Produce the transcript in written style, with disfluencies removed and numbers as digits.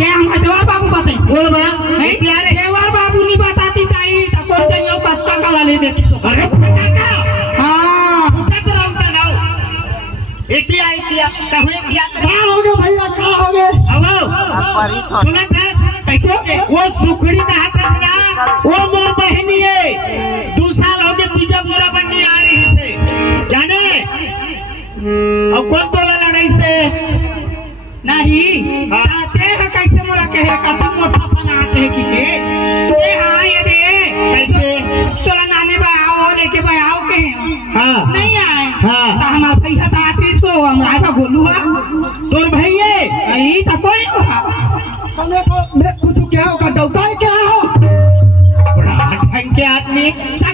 बे हम देवर बाबू बताइस बोल बा नहीं यार देवर बाबू नहीं बताती ताई त कोण तइयो कत्ता काला ले देती सो अरे काका हां उठत रहता ना इतिया का हुए किया क्या हो गया भैया क्या हो गया आओ सुना था कैसे वो सुखड़ी का हाथ है ना वो मोर बहनी है 2 साल हो गए तीजा मोरा बननी आ रही से जाने और कौन तोला लड़ाई से नहीं आते हैं कैसे मोला कहे का तुम मोटा सना आते हैं कि के ए हां ये दे कैसे तोला नानी बा आओ लेके बा आओ के हां नहीं आए हां ता हमार पैसा ता 300 हमरा बा गोलू हा तोर भैये आई ता कोई हा तने को मैं कुछ क्या का डौका क्या हो बड़ा ढंग के आदमी ता